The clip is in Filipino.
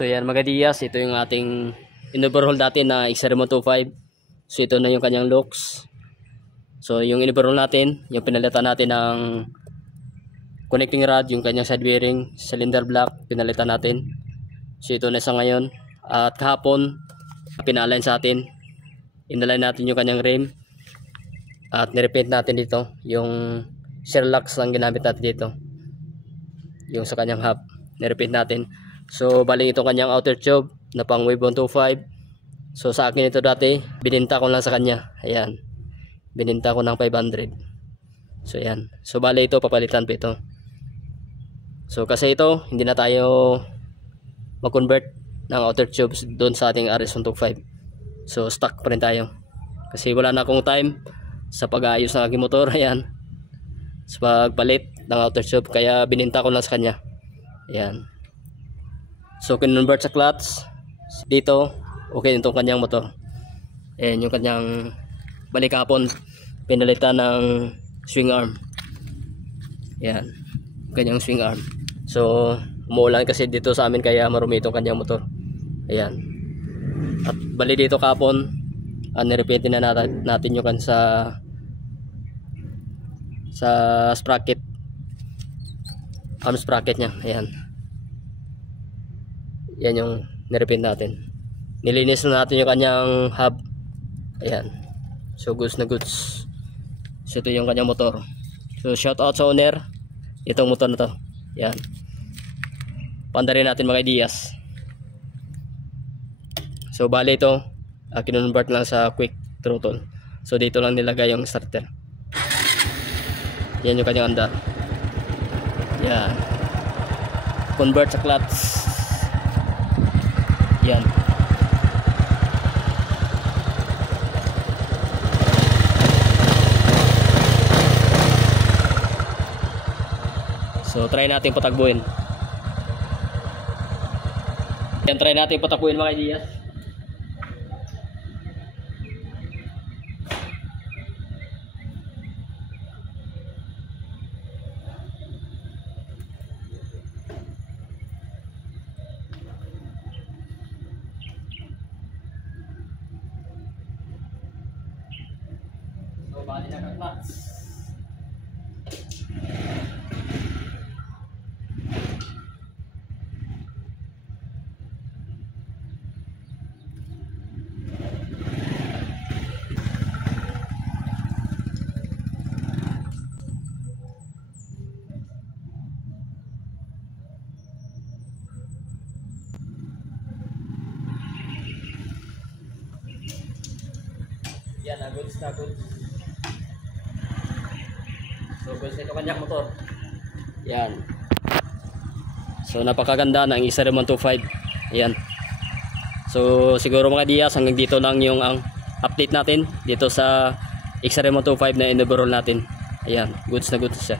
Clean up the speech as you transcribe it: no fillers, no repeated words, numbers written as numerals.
So yan mga Diaz, ito yung ating in-overhaul natin na XRM 125. So ito na yung kanyang looks. So yung in-overhaul natin, yung pinalitan natin ng connecting rod, yung kanyang side bearing, cylinder block, pinalitan natin. So ito na sa ngayon. At kahapon, pinalign sa atin. Inalign natin yung kanyang rim. At nirepaint natin dito. Yung Sherlock lang ginamit natin dito. Yung sa kanyang hub, nirepaint natin. So bali itong kanyang outer tube na pang Wave 125. So sa akin ito dati, bininta ko lang sa kanya. Ayan. Bininta ko ng 500. So ayan. So bali ito, papalitan pa ito. So kasi ito, hindi na tayo mag-convert ng outer tubes doon sa ating RS125. So stuck pa rin tayo. Kasi wala na akong time sa pag-aayos ng aking motor. Ayan. Sa pagpalit ng outer tube. Kaya bininta ko lang sa kanya. Ayan. So kinonvert sa clutch. Dito, okay itong kanyang motor. Ayan yung kanyang balik hapon. Pinalitan ng swing arm. Ayan. Kanyang swing arm. So umuulan kasi dito sa amin kaya marumi itong kanyang motor. Ayan. At bali dito kapon, nirepaint na natin yung kan sa sprocket. Arm sprocket niya. Ayan. Yan yung nirepaint natin. Nilinis na natin yung kanyang hub. Ayan. So goods na goods. So ito yung kanyang motor. So shout out sa owner. Itong motor na to. Ayan. Panda rin natin mga Diaz. So bali ito, kinonvert lang sa quick throttle. So dito lang nilagay yung starter. Yan yung kanyang andar. Yan. Convert sa clutch. Yan. So try natin patakbuhin. Yan, try natin patakbuhin mga Diaz. So bali na ka-clutch. Yan, goods na goods. So goods ito kanyang motor. Yan. So napakaganda ng XRM 125. Yan. So siguro mga Diaz, hanggang dito lang yung ang update natin dito sa XRM 125 na in-overhaul natin. Ayan, goods na goods siya.